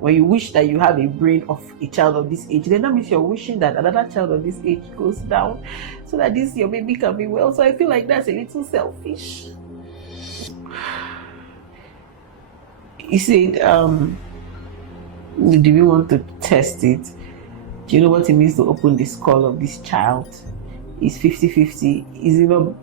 when you wish that you have a brain of a child of this age, then that means you're wishing that another child of this age goes down so that this your baby can be well. So I feel like that's a little selfish. He said, do we want to test it? Do you know what it means to open the skull of this child? It's 50-50. Is it not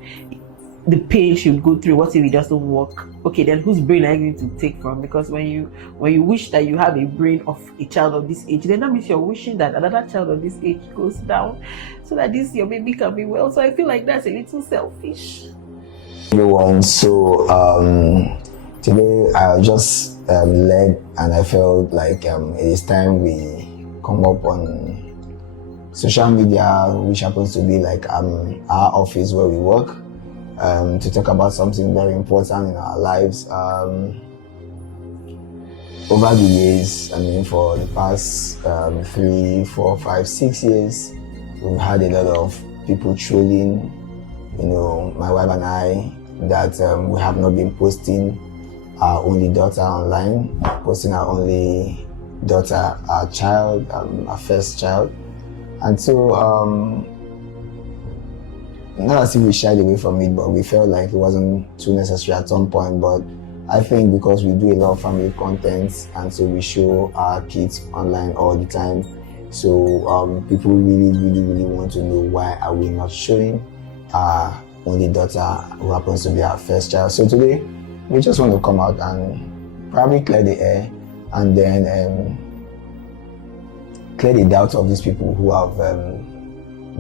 the pain she'll go through? What if it doesn't work? Okay, then whose brain are you going to take from? Because when you wish that you have a brain of a child of this age, then that means you're wishing that another child of this age goes down so that this your baby can be well. So I feel like that's a little selfish. Everyone, so today I just led, and I felt like it is time we come up on social media, which happens to be like our office where we work, to talk about something very important in our lives. Over the years, I mean, for the past 3, 4, 5, 6 years, we've had a lot of people trolling, my wife and I, that we have not been posting our only daughter online, posting our only daughter, our child, our first child. And so, not as if we shied away from it, but we felt like it wasn't too necessary at some point. But I think because we do a lot of family content, and so we show our kids online all the time, so people really want to know why are we not showing our only daughter, who happens to be our first child. So today, we just want to come out and probably clear the air, and then clear the doubts of these people who have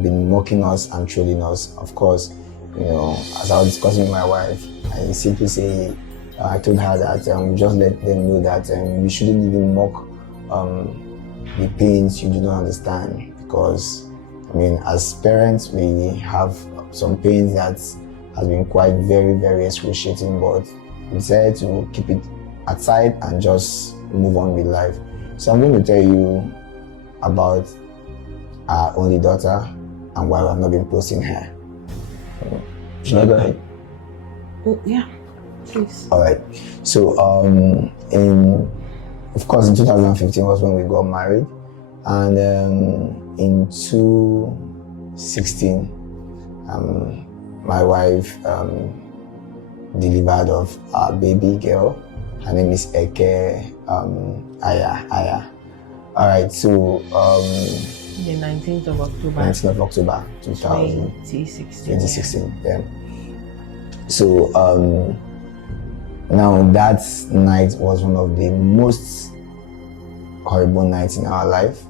been mocking us and trolling us. Of course, as I was discussing with my wife, I simply say, I told her that just let them know that you shouldn't even mock the pains you do not understand, because I mean, as parents, we have some pains that has been quite very excruciating, but we decided to keep it aside and just move on with life. So I'm going to tell you about our only daughter and why we have not been posting her. Should I go ahead? Yeah, please. All right. So of course in 2015 was when we got married, and in 2016 my wife delivered of our baby girl. Her name is Eke Aya. All right, so the 19th of October. 19th of October 2016. Yeah. So now that night was one of the most horrible nights in our life,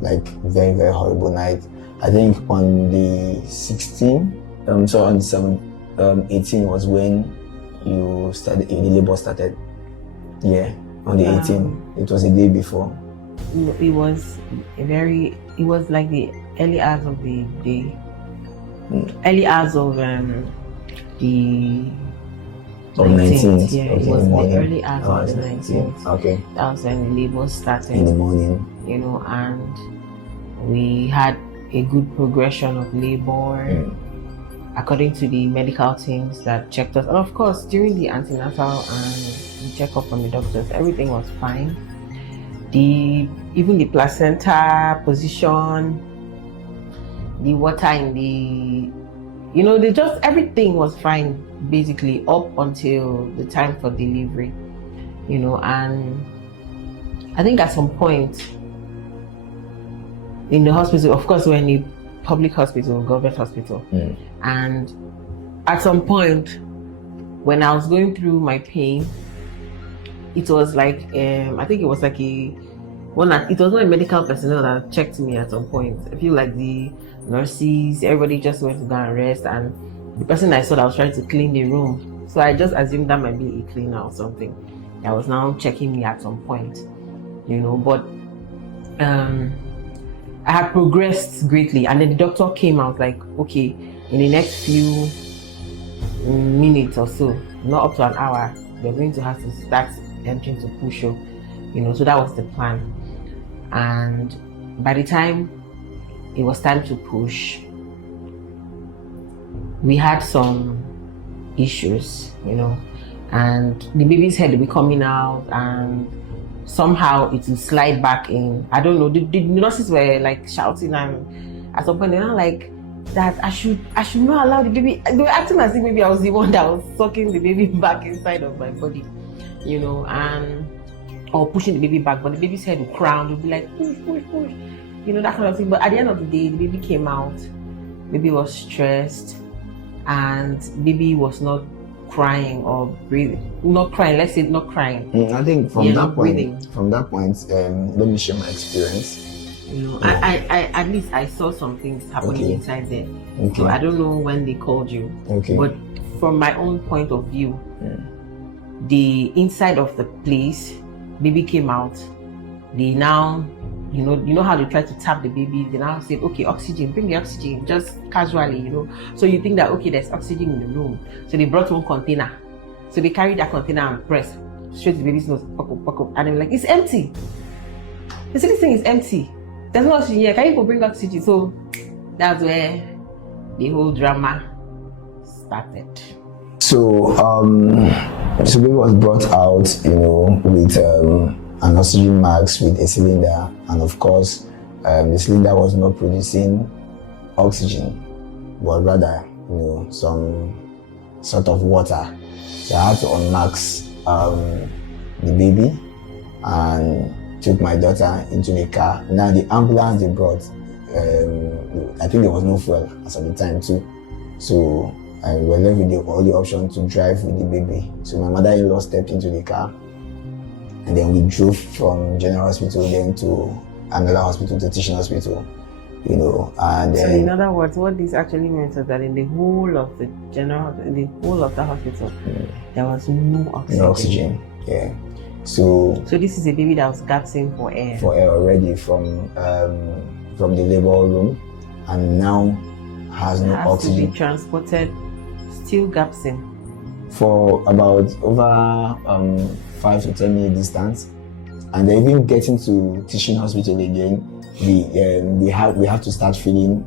like very horrible night. I think on the 16th, on the 7th, 18 was when the labor started. Yeah, on the 18th. It was a day before. It was like the early hours of the day. Early hours of the 19th. Yeah, it was the early hours of the 19th. Okay. That was when the labor started. In the morning. And we had a good progression of labor. According to the medical teams that checked us. And of course, during the antenatal and the checkup from the doctors, everything was fine. Even the placenta position, the water in the, everything was fine, basically, up until the time for delivery, and I think at some point in the hospital, of course, we're in a public hospital, government hospital, and at some point when I was going through my pain, it was like I think it was like it was not a medical personnel that checked me at some point. I feel like the nurses, everybody just went to go and rest, and the person I saw that was trying to clean the room, so I just assumed that might be a cleaner or something that was now checking me at some point, but I had progressed greatly, and then the doctor came out like, okay, in the next few minutes or so, not up to an hour, they're going to have to start entering to push up, so that was the plan. And by the time it was time to push, we had some issues, and the baby's head will be coming out, and somehow it will slide back in. I don't know. The nurses were like shouting, and at some point they're not like that. I should not allow the baby. They were acting as if maybe I was the one that was sucking the baby back inside of my body, you know, and or pushing the baby back. But the baby's head would crown. Would be like push, you know, that kind of thing. But at the end of the day, the baby came out. Baby was stressed, and baby was not crying or breathing. Not crying. Let's say not crying. I think from that point, breathing. Let me share my experience. You know, I at least I saw some things happening inside there. Okay. So I don't know when they called you. Okay. But from my own point of view, the inside of the place, baby came out. They now, you know how they try to tap the baby. They now said, okay, oxygen, bring the oxygen, just casually, you know. So you think that okay, there's oxygen in the room. So they brought one container. So they carried that container and pressed straight to the baby's nose, pock up, and they were like, it's empty. They said this thing is empty. There's no oxygen here. Can you go bring oxygen? So that's where the whole drama started. So baby was brought out, you know, with an oxygen mask, with a cylinder, and of course, the cylinder was not producing oxygen, but rather, you know, some sort of water. So I had to unmask the baby and took my daughter into the car. Now the ambulance they brought, I think there was no fuel as at the time too. So I was left with the only option to drive with the baby. So my mother-in-law stepped into the car, and then we drove from General Hospital then to another hospital, to Teaching Hospital, you know. And so in other words, what this actually meant was that in the whole of the hospital, there was no oxygen. No oxygen, yeah. So this is a baby that was gasping for air. For air already from the labor room, and now has no oxygen. To be transported, still gasping. For about over 5 to 10 minute distance, and then even getting to Teaching Hospital again, we have to start feeling